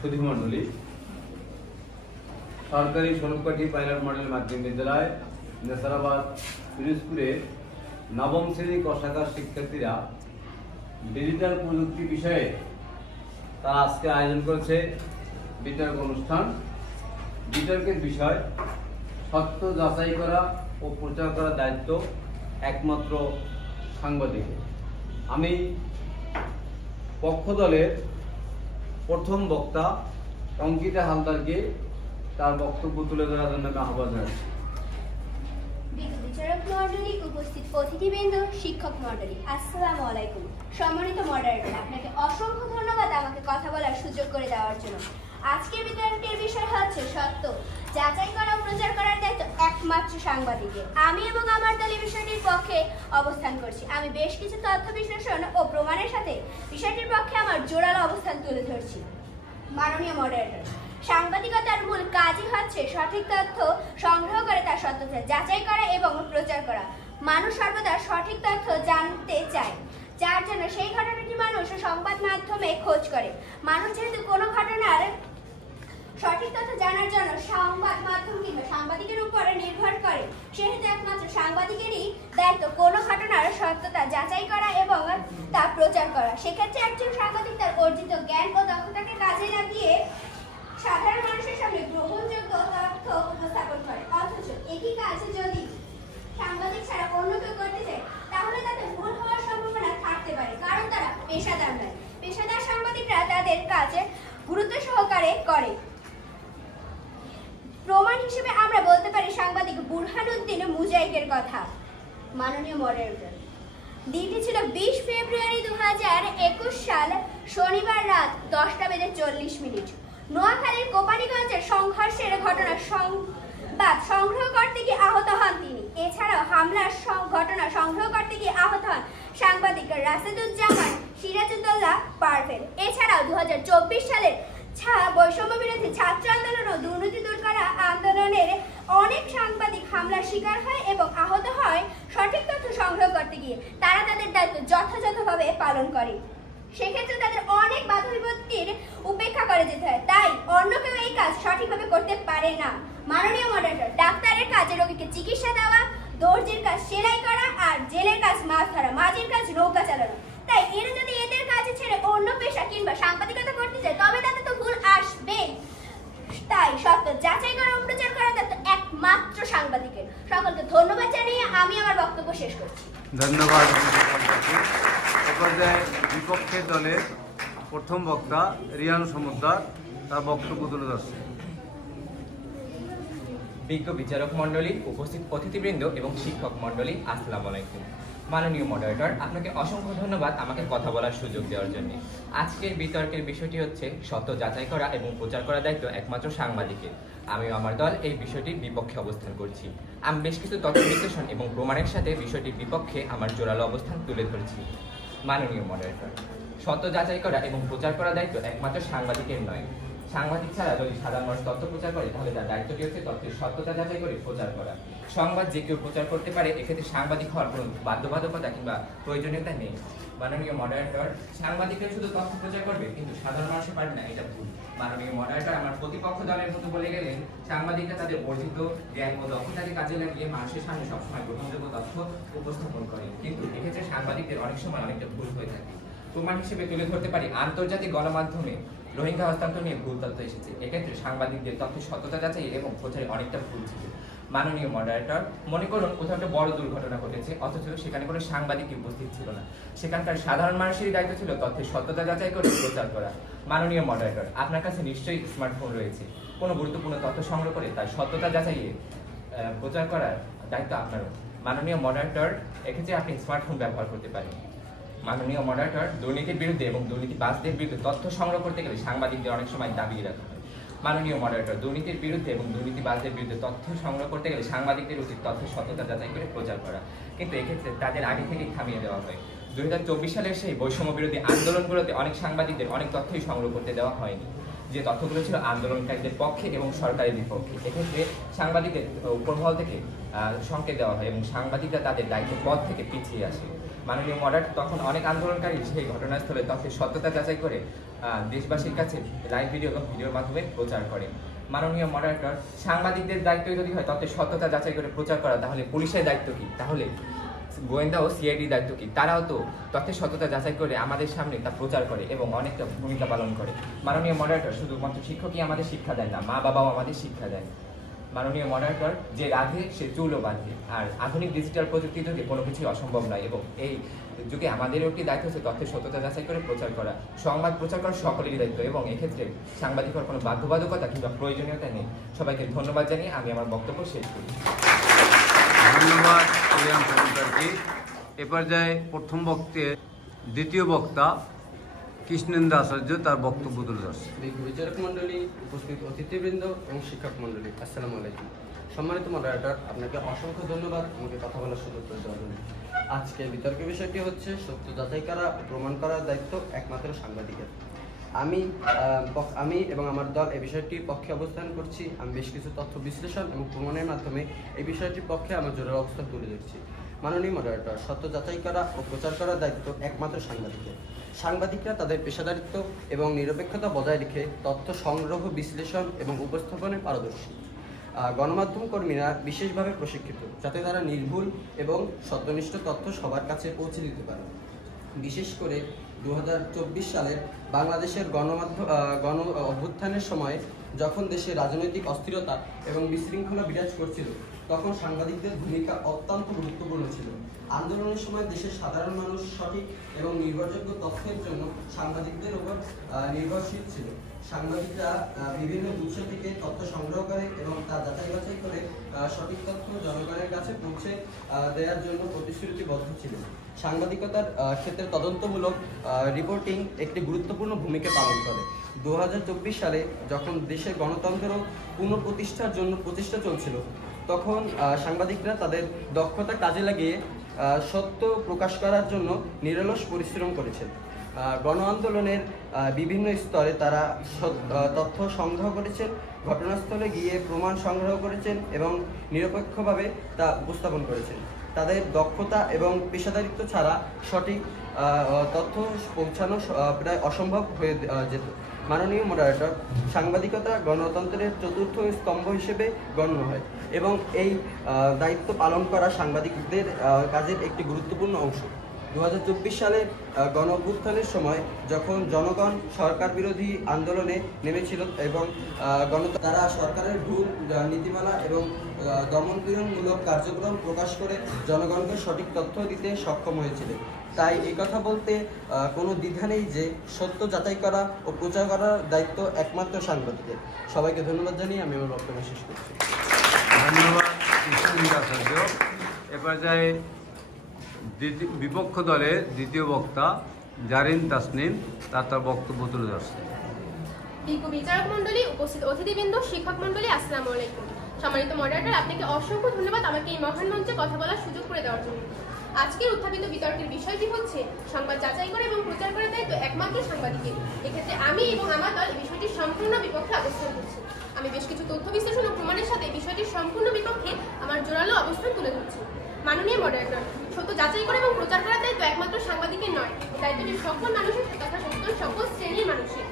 সুধীমণ্ডলী, সরকারি Swarupkathi pilot model মাধ্যমিক বিদ্যালয় নেসারাবাদ পিরোজপুরের নবম শ্রেণী ক শাখার শিক্ষার্থীরা ডিজিটাল প্রযুক্তি বিষয়ে তারা আজকে আয়োজন করেছে বিতর্ক অনুষ্ঠান। বিতর্কের বিষয় সত্য যাচাই করা ও প্রচার করার দায়িত্ব একমাত্র সাংবাদিকের। আমি পক্ষ দলের প্রথম বক্তা অঙ্কিতা হালদারকে তার বক্তব্য তুলে ধরার জন্য আমি আহ্বান জানাচ্ছি। বিচারক মণ্ডলী, উপস্থিত অতিথিবৃন্দ, শিক্ষক মণ্ডলী, আসসালামু আলাইকুম। সম্মানিত মডারেটর, আপনাকে অসংখ্য ধন্যবাদ আমাকে কথা বলার সুযোগ করে দেওয়ার জন্য। আজকের বিতর্কের বিষয় হচ্ছে সত্য যাচাই করা ও প্রচার করার দায়িত্ব একমাত্র সাংবাদিকের। আমি এবং আমার দল এই বিষয়টির পক্ষে অবস্থান করছি। আমি বেশ কিছু তথ্য বিশ্লেষণ ও প্রমাণের সাথে বিষয়টির পক্ষে আমার জোরালো অবস্থান তুলে ধরছি। মাননীয় মডারেটর, সাংবাদিকতার মূল কাজই হচ্ছে সঠিক তথ্য সংগ্রহ করে তার সত্যতা যাচাই করা এবং প্রচার করা। মানুষ সর্বদা সঠিক তথ্য জানতে চায়, যার জন্য সেই ঘটনাটি মানুষ সংবাদ মাধ্যমে খোঁজ করে। মানুষ যেহেতু কোনো ঘটনার সঠিক তথ্য জানার জন্য সংবাদ মাধ্যম কিংবা সাংবাদিকের উপরে নির্ভর করে, সেহেতু একমাত্র সাংবাদিকেরই দায়িত্ব কোনো ঘটনার সত্যতা যাচাই করা এবং তা প্রচার করা। সেক্ষেত্রে একজন সাংবাদিক তার অর্জিত জ্ঞান ও দক্ষতাকে কাজে লাগিয়ে সাধারণ মানুষের সামনে গ্রহণযোগ্য তথ্য উপস্থাপন করে। অথচ একই কাজ যদি সাংবাদিক ছাড়া অন্য কেউ করতে চায়, তাহলে তাতে ভুল হওয়ার সম্ভাবনা থাকতে পারে, কারণ তারা পেশাদার নয়। পেশাদার সাংবাদিকরা তাদের কাজে গুরুত্ব সহকারে করে। প্রমাণ হিসেবে আমরা বলতে পারি সাংবাদিক বুরহানুদ্দিন মুজাহিদের কথা। মাননীয় মডারেটর, দিনটি ছিল 20 ফেব্রুয়ারি 2021 সাল, শনিবার রাত 10:40। নোয়াখালীর কোপানীগঞ্জের সংঘর্ষের ঘটনা সংবাদ সংগ্রহ করতে গিয়ে আহত হন তিনি। এছাড়াও হামলার ঘটনা সংগ্রহ করতে গিয়ে আহত হন সাংবাদিক রাশেদুজ্জামান, সিরাজউদ্দৌলা পারভেজ। এছাড়াও 2024 সালের বৈষম্য বিরোধী ছাত্র আন্দোলন ও দুর্নীতি দূর করা আন্দোলনের অনেক সাংবাদিক হামলার শিকার হয় এবং আহত হয় সঠিক তথ্য সংগ্রহ করতে গিয়ে। তারা তাদের দায়িত্ব যথাযথভাবে পালন করে, সেক্ষেত্রে তাদের অনেক বাধা বিপত্তির উপেক্ষা করে যেতে হয়, তাই অন্য কেউ এই কাজ সঠিকভাবে করতে পারে না। মাননীয় মডারেটর, ডাক্তারের কাজে রোগীকে চিকিৎসা দেওয়া, দর্জির কাজ সেলাই করা, আর জেলের কাজ মাছ ধরা, মাঝির কাজ নৌকা চালানো। তাই এরা যদি এদের কাজে ছেড়ে অন্য পেশা কিংবা সাংবাদিকতা করতে চায়, তবে তাতে তো ভুল আসবে। তাই সত্য যাচাই করা ও প্রচার করা দায়িত্ব একমাত্র সাংবাদিকের। সকলকে ধন্যবাদ জানিয়ে আমি আমার বক্তব্য শেষ করছি। ধন্যবাদ। বিপক্ষের দলের প্রথম বক্তা রিয়ান সমুদ্দার তার বক্তব্য তুলে ধরছে। বিজ্ঞ বিচারক মণ্ডলী, উপস্থিত অতিথিবৃন্দ এবং শিক্ষক মণ্ডলী, আসসালামু আলাইকুম। মাননীয় মডারেটর, আপনাকে অসংখ্য ধন্যবাদ আমাকে কথা বলার সুযোগ দেওয়ার জন্য। আজকের বিতর্কের বিষয়টি হচ্ছে সত্য যাচাই করা এবং প্রচার করার দায়িত্ব একমাত্র সাংবাদিকের। আমি আমার দল এই বিষয়টির বিপক্ষে অবস্থান করছি। আমি বেশ কিছু তথ্য বিশ্লেষণ এবং প্রমাণের সাথে বিষয়টির বিপক্ষে আমার জোরালো অবস্থান তুলে ধরেছি। মাননীয় মডারেটর, সত্য যাচাই করা এবং প্রচার করার দায়িত্ব একমাত্র সাংবাদিকের নয়। সাংবাদিক ছাড়া যদি সাধারণ মানুষ তথ্য প্রচার করে, তাহলে তার দায়িত্বটি হচ্ছে তথ্যের সত্যতা যাচাই করে প্রচার করা। সংবাদ যে কেউ প্রচার করতে পারে, এক্ষেত্রে সাংবাদিক হওয়ার কোনো বাধ্যবাধকতা কিংবা প্রয়োজনীয়তা নেই। মাননীয় মডারেটর, সাংবাদিকরা শুধু তথ্য প্রচার করবে, কিন্তু সাধারণ মানুষের পারবে না, এটা ভুল। মাননীয় মডারেটর, আমার প্রতিপক্ষ দলের মতো বলে গেলেন সাংবাদিকরা তাদের অর্জিত জ্ঞান ও দক্ষতাকে কাজে লাগিয়ে মানুষের সামনে সবসময় গ্রহণযোগ্য তথ্য উপস্থাপন করে, কিন্তু এক্ষেত্রে সাংবাদিকদের অনেক সময় অনেকটা ভুল হয়ে থাকে। প্রমাণ হিসেবে তুলে ধরতে পারি, আন্তর্জাতিক গণমাধ্যমে রোহিঙ্গা হস্তান্তর নিয়ে ভুল তথ্য এসেছে। এক্ষেত্রে সাংবাদিকদের তথ্যের সত্যতা যাচাই এবং প্রচারে অনেকটা ভুল ছিল। মাননীয় মডারেটর, মনে করুন কোথাও একটা বড় দুর্ঘটনা ঘটেছে, অথচ সেখানে কোনো সাংবাদিক উপস্থিত ছিল না। সেখানকার সাধারণ মানুষেরই দায়িত্ব ছিল তথ্যের সত্যতা যাচাই করে প্রচার করা। মাননীয় মডারেটর, আপনার কাছে নিশ্চয়ই স্মার্টফোন রয়েছে। কোনো গুরুত্বপূর্ণ তথ্য সংগ্রহ করে তার সত্যতা যাচাইয়ে প্রচার করার দায়িত্ব আপনারও। মাননীয় মডারেটর, এক্ষেত্রে আপনি স্মার্টফোন ব্যবহার করতে পারেন। মাননীয় মডারেটর, দুর্নীতির বিরুদ্ধে এবং দুর্নীতিবাজদের বিরুদ্ধে তথ্য সংগ্রহ করতে গেলে সাংবাদিকদের অনেক সময় দাবি রাখা হয়। মাননীয় মডারেটর, দুর্নীতির বিরুদ্ধে এবং দুর্নীতিবাজদের বিরুদ্ধে তথ্য সংগ্রহ করতে গেলে সাংবাদিকদের উচিত তথ্যের সত্যতা যাচাই করে প্রচার করা, কিন্তু এক্ষেত্রে তাদের আগে থেকেই থামিয়ে দেওয়া হয়। 2024 সালের সেই বৈষম্য বিরোধী আন্দোলনগুলোতে অনেক সাংবাদিকদের অনেক তথ্যই সংগ্রহ করতে দেওয়া হয়নি, যে তথ্যগুলো ছিল আন্দোলনকারীদের পক্ষে এবং সরকারের বিপক্ষে। এক্ষেত্রে সাংবাদিকদের উপরমহল থেকে সংকেত দেওয়া হয় এবং সাংবাদিকরা তাদের দায়িত্ব পদ থেকে পিছিয়ে আসে। মাননীয় মডারেটর তখন অনেক আন্দোলনকারী সেই ঘটনাস্থলে তথ্যের সত্যতা যাচাই করে দেশবাসীর কাছে লাইভ ভিডিও এবং ভিডিওর মাধ্যমে প্রচার করে। মাননীয় মডারেটর, সাংবাদিকদের দায়িত্ব যদি হয় তথ্যের সত্যতা যাচাই করে প্রচার করা, তাহলে পুলিশের দায়িত্ব কি? তাহলে গোয়েন্দা ও সিআইডির দায়িত্ব কি? তারাও তো তথ্যের সত্যতা যাচাই করে আমাদের সামনে তা প্রচার করে এবং অনেকটা ভূমিকা পালন করে। মাননীয় মডারেটর, শুধুমাত্র শিক্ষকই আমাদের শিক্ষা দেয় না, মা বাবাও আমাদের শিক্ষা দেয়। মাননীয় মডারেটর, যে রাধে সে চুলও বাঁধে। আর আধুনিক ডিজিটাল প্রযুক্তির যুগে কোনো কিছুই অসম্ভব নয় এবং এই যুগে আমাদেরও একটি দায়িত্ব হচ্ছে তথ্যের সত্যতা যাচাই করে প্রচার করা। সংবাদ প্রচার করা সকলেরই দায়িত্ব এবং এক্ষেত্রে সাংবাদিক হওয়ার কোনো বাধ্যবাধকতা কিংবা প্রয়োজনীয়তা নেই। সবাইকে ধন্যবাদ জানিয়ে আমি আমার বক্তব্য শেষ করি। ধন্যবাদ প্রিয়াম সরকারকে। এ পর্যায়ে প্রথম দ্বিতীয় বক্তা কৃষ্ণেন্দু আচার্য তার বক্তব্য তুলে ধরছে। বিচারক মণ্ডলী, উপস্থিত অতিথিবৃন্দ এবং শিক্ষক মণ্ডলী, আসসালামু আলাইকুম। সম্মানিত মডারেটর, আপনাকে অসংখ্য ধন্যবাদ আমাকে কথা বলার সুযোগ করে দেওয়ার জন্য। আজকের বিতর্কের বিষয়টি হচ্ছে সত্য যাচাই করা ও প্রমাণ করার দায়িত্ব একমাত্র সাংবাদিকের। আমি এবং আমার দল এই বিষয়টির পক্ষে অবস্থান করছি। আমি বেশ কিছু তথ্য বিশ্লেষণ এবং প্রমাণের মাধ্যমে এই বিষয়টির পক্ষে আমার জোরালো অবস্থান তুলে ধরছি। মাননীয় মডারেটর, সত্য যাচাই করা ও প্রচার করার দায়িত্ব একমাত্র সাংবাদিকের। সাংবাদিকরা তাদের পেশাদারিত্ব এবং নিরপেক্ষতা বজায় রেখে তথ্য সংগ্রহ, বিশ্লেষণ এবং উপস্থাপনে পারদর্শী। গণমাধ্যম কর্মীরা বিশেষভাবে প্রশিক্ষিত, যাতে তারা নির্ভুল এবং সত্যনিষ্ঠ তথ্য সবার কাছে পৌঁছে দিতে পারে। বিশেষ করে 2024 সালের বাংলাদেশের গণ অভ্যুত্থানের সময় যখন দেশে রাজনৈতিক অস্থিরতা এবং বিশৃঙ্খলা বিরাজ করছিল, তখন সাংবাদিকদের ভূমিকা অত্যন্ত গুরুত্বপূর্ণ ছিল। আন্দোলনের সময় দেশের সাধারণ মানুষ সঠিক এবং নির্ভরযোগ্য তথ্যের জন্য সাংবাদিকদের উপর নির্ভরশীল ছিল। সাংবাদিকরা বিভিন্ন উৎস থেকে তথ্য সংগ্রহ করে এবং তা যাচাই বাছাই করে সঠিক তথ্য জনগণের কাছে পৌঁছে দেওয়ার জন্য প্রতিশ্রুতিবদ্ধ ছিল। সাংবাদিকতার ক্ষেত্রে তদন্তমূলক রিপোর্টিং একটি গুরুত্বপূর্ণ ভূমিকা পালন করে। 2024 সালে যখন দেশের গণতন্ত্র পুনঃপ্রতিষ্ঠার জন্য প্রচেষ্টা চলছিল, তখন সাংবাদিকরা তাদের দক্ষতা কাজে লাগিয়ে সত্য প্রকাশ করার জন্য নিরলস পরিশ্রম করেছেন। গণ আন্দোলনের বিভিন্ন স্তরে তারা তথ্য সংগ্রহ করেছেন, ঘটনাস্থলে গিয়ে প্রমাণ সংগ্রহ করেছেন এবং নিরপেক্ষভাবে তা উপস্থাপন করেছেন। তাদের দক্ষতা এবং পেশাদারিত্ব ছাড়া সঠিক তথ্য পৌঁছানো প্রায় অসম্ভব হয়ে যেত। মাননীয় মডারেটর, সাংবাদিকতা গণতন্ত্রের চতুর্থ স্তম্ভ হিসেবে গণ্য হয় এবং এই দায়িত্ব পালন করা সাংবাদিকদের কাজের একটি গুরুত্বপূর্ণ অংশ। 2024 সালে গণ অভ্যুত্থানের সময় যখন জনগণ সরকার বিরোধী আন্দোলনে নেমেছিল এবং তারা সরকারের ভুল নীতিমালা এবং দমনপীড়নমূলক কার্যক্রম প্রকাশ করে জনগণকে সঠিক তথ্য দিতে সক্ষম হয়েছিল। তাই এই কথা বলতে কোনো দ্বিধা নেই যে সত্য যাচাই করা ও প্রচার করার দায়িত্ব একমাত্র সাংবাদিকের। সবাইকে ধন্যবাদ জানিয়ে আমি আমার বক্তব্য শেষ করছি। ধন্যবাদ কৃষ্ণেন্দু আচার্য। এ পর্যায়ে বিপক্ষ দলের দ্বিতীয় বক্তা জারিন তাসনিম তার বক্তব্য তুলে ধরছে। বিজ্ঞ বিচারক মণ্ডলী, উপস্থিত অতিথিবৃন্দ, শিক্ষক মণ্ডলী, আসসালামু আলাইকুম। সম্মানিত মডারেটর, আপনাকে অসংখ্য ধন্যবাদ আমাকে এই মহান মঞ্চে কথা বলার সুযোগ করে দেওয়ার জন্য। আজকের উত্থাপিত বিতর্কের বিষয়টি হচ্ছে সংবাদ যাচাই করে এবং প্রচার করার দায়িত্ব একমাত্র সাংবাদিকের। এক্ষেত্রে আমি এবং আমার দল এই বিষয়টির সম্পূর্ণ বিপক্ষে অবস্থান করছি। আমি বেশ কিছু তথ্য বিশ্লেষণ ও প্রমাণের সাথে বিষয়টির সম্পূর্ণ বিপক্ষে আমার জোরালো অবস্থান তুলে ধরছি। মাননীয় মডারেটর, সত্য যাচাই করে এবং প্রচার করার দায়িত্ব একমাত্র সাংবাদিকের নয়, দায়িত্বটি সকল মানুষের তথা সকল শ্রেণীর মানুষের।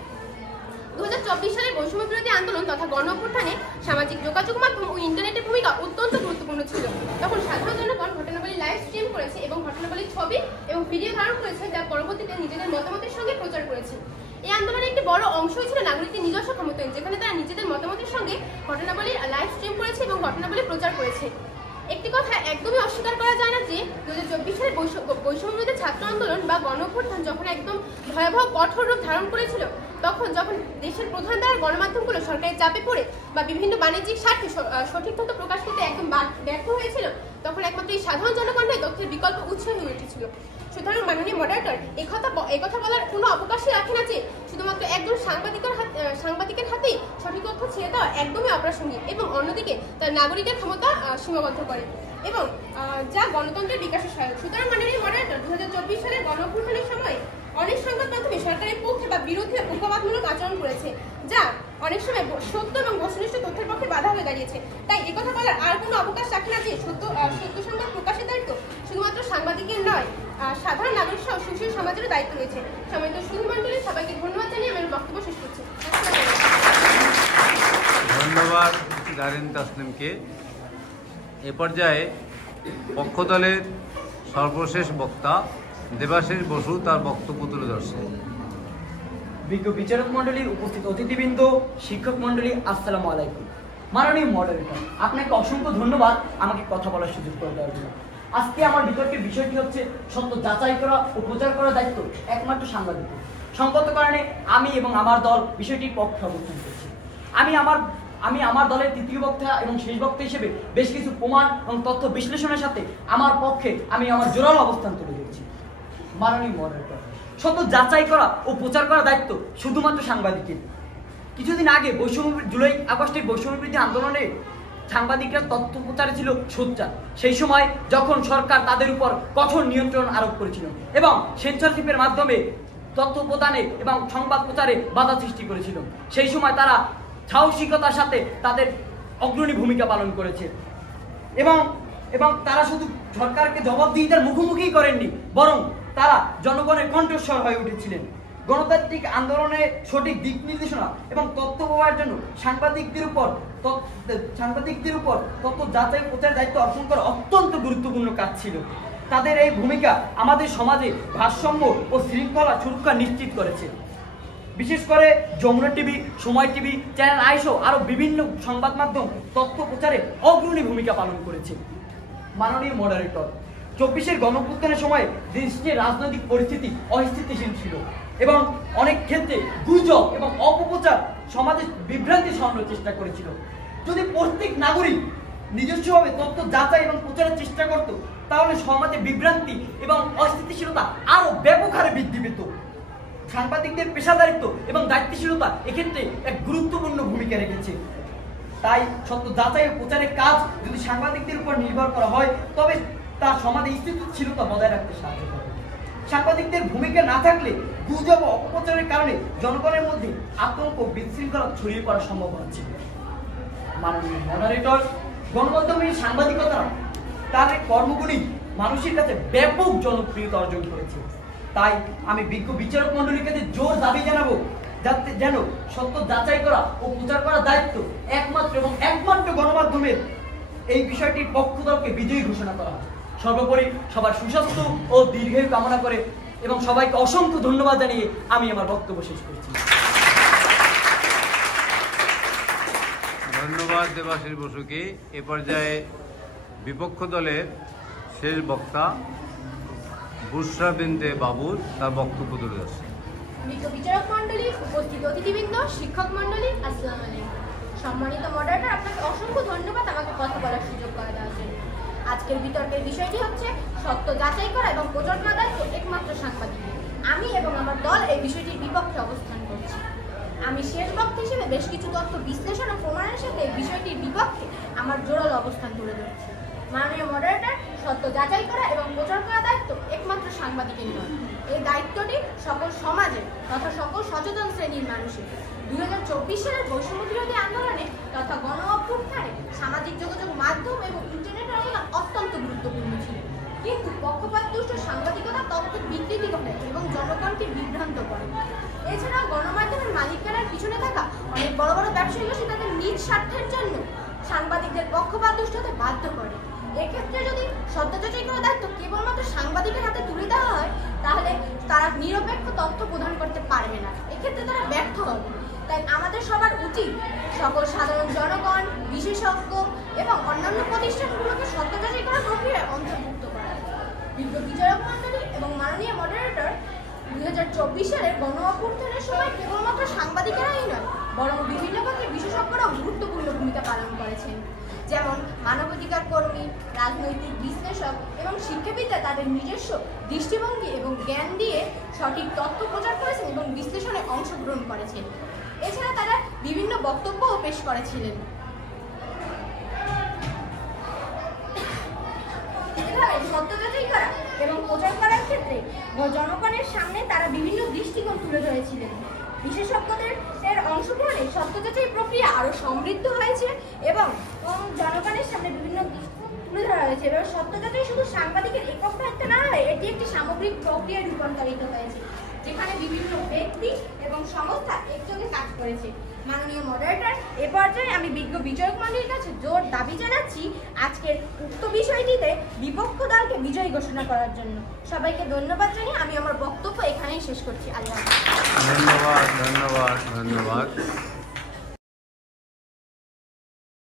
2024 সালের বৈষম্য বিরোধী আন্দোলন তথা গণ অভ্যুত্থানে সামাজিক যোগাযোগ মাধ্যম ও ইন্টারনেটের ভূমিকা অত্যন্ত গুরুত্বপূর্ণ ছিল। তখন সাধারণ জনগণ ঘটনাবলী লাইভ স্ট্রিম করেছে এবং ঘটনাবলীর ছবি এবং ভিডিও ধারণ করেছে, যা পরবর্তীতে নিজেদের মতামতের সঙ্গে প্রচার করেছে। এই আন্দোলনের একটি বড় অংশই ছিল নাগরিকদের নিজস্ব ক্ষমতায়ন, যেখানে তারা নিজেদের মতামতের সঙ্গে ঘটনাবলী লাইভ স্ট্রিম করেছে এবং ঘটনাবলী প্রচার করেছে। একটি কথা একদমই অস্বীকার করা যায় না যে 2024 সালে বৈষম্য বিরোধী ছাত্র আন্দোলন বা গণ অভ্যুত্থান যখন একদম ভয়াবহ কঠোর রূপ ধারণ করেছিল, তখন যখন দেশের প্রধান দ্বারা গণমাধ্যমগুলো সরকারের চাপে পড়ে বা বিভিন্ন বাণিজ্যিক স্বার্থে সঠিক তথ্য প্রকাশ করতে একদম ব্যর্থ হয়েছিল, তখন একমাত্র এই সাধারণ জনগণের তথ্যের বিকল্প উৎস হয়ে উঠেছিল। সুতরাং মাননীয় মডারেটর, একথা বলার কোনো অবকাশই রাখে না যে শুধুমাত্র একজন সাংবাদিকের হাতেই সঠিক তথ্য ছেড়ে দেওয়া একদমই অপ্রাসঙ্গিক এবং অন্যদিকে তার নাগরিকের ক্ষমতা সীমাবদ্ধ করে এবং যা গণতন্ত্রের বিকাশের সহায়ক। সুতরাং মাননীয় মডারেটর, 2024 সালের গণ অভ্যুত্থানের সময় অনেক সংবাদ মাধ্যমে সরকারের পক্ষে বা বিরোধী পক্ষপাতমূলক আচরণ করেছে, যা অনেক সময় সত্য এবং বস্তুনিষ্ঠ তথ্যের পক্ষে বাধা হয়ে দাঁড়িয়েছে। তাই একথা বলার আর কোনো অবকাশ রাখে না যে সত্য সংবাদ প্রকাশের দায়িত্ব শুধুমাত্র সাংবাদিকের নয়, সাধারণ নাগরিক সহ সুশীল সমাজেরও দায়িত্ব রয়েছে। সম্মানিত সুধীমণ্ডলী, সবাইকে ধন্যবাদ জানিয়ে আমি বক্তব্য শেষ করছি। ধন্যবাদ দারিন তাসনিমকে। এ পর্যায়ে পক্ষদলের সর্বশেষ বক্তা দেবাশিস বসু তার বক্তব্য তুলে ধরছেন। বিজ্ঞ বিচারক মণ্ডলীর উপস্থিত অতিথিবৃন্দ, শিক্ষক মণ্ডলী, আসসালামু আলাইকুম। মাননীয় মডারেটর, আপনাকে অসংখ্য ধন্যবাদ আমাকে কথা বলার সুযোগ করে দেওয়ার জন্য। আজকে আমার বিতর্কের বিষয়টি হচ্ছে সত্য যাচাই করা ও প্রচার করার দায়িত্ব একমাত্র সাংবাদিকের। সংগত কারণে আমি এবং আমার দল বিষয়টির পক্ষে অবস্থান করছি। আমি আমার দলের তৃতীয় বক্তা এবং শেষ বক্তা হিসেবে বেশ কিছু প্রমাণ এবং তথ্য বিশ্লেষণের সাথে আমার পক্ষে আমি আমার জোরালো অবস্থান তুলে ধরছি। মাননীয় মডারেটর, সত্য যাচাই করা ও প্রচার করার দায়িত্ব শুধুমাত্র সাংবাদিকের। কিছুদিন আগে জুলাই আগস্টের বৈষম্যবিরোধী আন্দোলনে সাংবাদিকরা তথ্য প্রচারে ছিল সোচ্চার। সেই সময় যখন সরকার তাদের উপর কঠোর নিয়ন্ত্রণ আরোপ করেছিল এবং সেন্সরশিপের মাধ্যমে তথ্য প্রদানে এবং সংবাদ প্রচারে বাধা সৃষ্টি করেছিল, সেই সময় তারা সাহসিকতার সাথে তাদের অগ্রণী ভূমিকা পালন করেছে এবং তারা শুধু সরকারকে জবাবদিহিতার মুখোমুখি করেননি, বরং তারা জনগণের কণ্ঠস্বর হয়ে উঠেছিলেন। গণতান্ত্রিক আন্দোলনের সঠিক দিক নির্দেশনা এবং তথ্য প্রবাহের জন্য সাংবাদিকদের উপর তথ্য যাচাই প্রচার দায়িত্ব অর্পণ করা অত্যন্ত গুরুত্বপূর্ণ কাজ ছিল। তাদের এই ভূমিকা আমাদের সমাজে ভারসাম্য ও শৃঙ্খলা সুরক্ষা নিশ্চিত করেছে। বিশেষ করে যমুনা টিভি, সময় টিভি, চ্যানেল আইসো আরো বিভিন্ন সংবাদ মাধ্যম তথ্য প্রচারে অগ্রণী ভূমিকা পালন করেছে। মাননীয় মডারেটর, 24-এর গণঅভ্যুত্থানের সময় দেশের রাজনৈতিক পরিস্থিতি অস্থিতিশীল ছিল এবং অনেক ক্ষেত্রে গুজব এবং অপপ্রচার সমাজে বিভ্রান্তি ছড়ানোর চেষ্টা করেছিল। যদি প্রত্যেক নাগরিক নিজস্বভাবে তথ্য যাচাই এবং প্রচারের চেষ্টা করত, তাহলে সমাজে বিভ্রান্তি এবং অস্থিতিশীলতা আরো ব্যাপক হারে বৃদ্ধি পেত। সাংবাদিকদের পেশাদারিত্ব এবং দায়িত্বশীলতা এক্ষেত্রে এক গুরুত্বপূর্ণ ভূমিকা রেখেছে। তাই সত্য যাচাই ও প্রচারের কাজ যদি সাংবাদিকদের উপর নির্ভর করা হয়, তবে তা সমাজে স্থিতিশীলতা বজায় রাখতে সাহায্য করে। সাংবাদিকদের ভূমিকা না থাকলে গুজব ও অপপ্রচারের কারণে জনগণের মধ্যে আতঙ্ক বিশৃঙ্খলা ছড়িয়ে পড়া সম্ভব হচ্ছে। মাননীয় মডারেটর, গণমাধ্যমের সাংবাদিকতা তাদের কর্মগুলি মানুষের কাছে ব্যাপক জনপ্রিয়তা অর্জন করেছে। তাই আমি বিজ্ঞ বিচারক মণ্ডলীর কাছে জোর দাবি জানাবো, যাতে যেন সত্য যাচাই করা ও প্রচার করার দায়িত্ব একমাত্র গণমাধ্যমের এই বিষয়টির পক্ষদলকে বিজয়ী ঘোষণা করা হয়। সর্বোপরি সবার সুস্বাস্থ্য ও দীর্ঘায়ু কামনা করে এবং সবাইকে অসংখ্য ধন্যবাদ জানিয়ে আমি আমার বক্তব্য শেষ করছি। ধন্যবাদ দেবাশিস বসুকে। এ পর্যায়ে বিপক্ষ দলের শেষ বক্তা বুশরা বিনতে বাবুল তার বক্তব্য তুলে ধরছেন। বিজ্ঞ বিচারক মণ্ডলী, উপস্থিত অতিথিবৃন্দ, শিক্ষক মণ্ডলী, আসসালামু আলাইকুম। সম্মানিত মডারেটর, আপনাকে অসংখ্য ধন্যবাদ আমাকে কথা বলার সুযোগ করে দেওয়ার জন্য। আজকের বিতর্কের বিষয়টি হচ্ছে সত্য যাচাই করা এবং প্রচার করা দায়িত্ব একমাত্র সাংবাদিকের। আমি এবং আমার দল এই বিষয়টির বিপক্ষে অবস্থান করছি। আমি শেষ বক্তা হিসেবে বেশ কিছু তথ্য বিশ্লেষণ ও প্রমাণের সাথে এই বিষয়টির বিপক্ষে আমার জোরালো অবস্থান তুলে ধরছি। মাননীয় মডারেটর, সত্য যাচাই করা এবং প্রচার করা দায়িত্ব একমাত্র সাংবাদিকের নয়, এই দায়িত্বটি সকল সমাজের তথা সকল সচেতন শ্রেণীর মানুষের। 2024 সালের বৈষম্য বিরোধী আন্দোলনে তথা গণ অভ্যুত্থানে সামাজিক যোগাযোগ মাধ্যম এবং ইন্টারনেটের অবদান অত্যন্ত গুরুত্বপূর্ণ ছিল, কিন্তু পক্ষপাতদুষ্ট সাংবাদিকতা তথ্যের বিকৃতি ঘটে এবং জনগণকে বিভ্রান্ত করে। এছাড়াও গণমাধ্যমের মালিকানার পিছনে থাকা অনেক বড় বড় ব্যবসায়ী গোষ্ঠী তাদের নিজ স্বার্থের জন্য সাংবাদিকদের পক্ষপাতদুষ্ট হতে বাধ্য করে। এক্ষেত্রে যদি সত্য যাচাই করার দায়িত্ব কেবলমাত্র সাংবাদিকের হাতে তুলে দেওয়া হয়, তাহলে তারা নিরপেক্ষ তথ্য প্রদান করতে পারবে না, এক্ষেত্রে তারা ব্যর্থ হবে। তাই আমাদের সবার উচিত সকল সাধারণ জনগণ, বিশেষজ্ঞ এবং অন্যান্য প্রতিষ্ঠানগুলোকে সত্য যাচাই করার প্রক্রিয়ায় অন্তর্ভুক্ত করা। বিজ্ঞ বিচারক মণ্ডলী এবং মাননীয় মডারেটর, 2024 সালের গণ অভ্যুত্থানের সময় কেবলমাত্র সাংবাদিকেরাই নয়, বরং বিভিন্ন পক্ষে বিশেষজ্ঞরাও গুরুত্বপূর্ণ ভূমিকা পালন করেছেন। যেমন মানবাধিকার কর্মী, রাজনৈতিক বিশ্লেষক এবং শিক্ষাবিদরা তাদের নিজস্ব দৃষ্টিভঙ্গি এবং জ্ঞান দিয়ে সঠিক তথ্য প্রচার করেছেন এবং বিশ্লেষণে অংশগ্রহণ করেছেন। এছাড়া তারা বিভিন্ন বক্তব্যও পেশ করেছিলেন। এভাবে সত্য যাচাই করা এবং প্রচার করার ক্ষেত্রে জনগণের সামনে তারা বিভিন্ন দৃষ্টিকোণ তুলে ধরেছিলেন। বিশেষজ্ঞদের অংশগ্রহণে সত্য যাচাই প্রক্রিয়া আরো সমৃদ্ধ হয়েছে এবং জনগণের সামনে বিভিন্ন দৃষ্টিকোণ তুলে ধরা হয়েছে। এবার সত্য যাচাই শুধু সাংবাদিকের একক দায়িত্ব না হয়, এটি একটি সামগ্রিক প্রক্রিয়ায় রূপান্তরিত হয়েছে, যেখানে বিভিন্ন ব্যক্তি এবং সংস্থা একযোগে কাজ করেছে। মাননীয় মডারেটর, এ পর্যায়ে আমি বিজ্ঞ বিচারক মণ্ডলীর কাছে জোর দাবি জানাচ্ছি আজকের উক্ত বিষয়টিতে বিপক্ষ দলকে বিজয়ী ঘোষণা করার জন্য। সবাইকে ধন্যবাদ জানিয়ে আমি আমার বক্তব্য এখানেই শেষ করছি। আল্লাহ হাফেজ। ধন্যবাদ।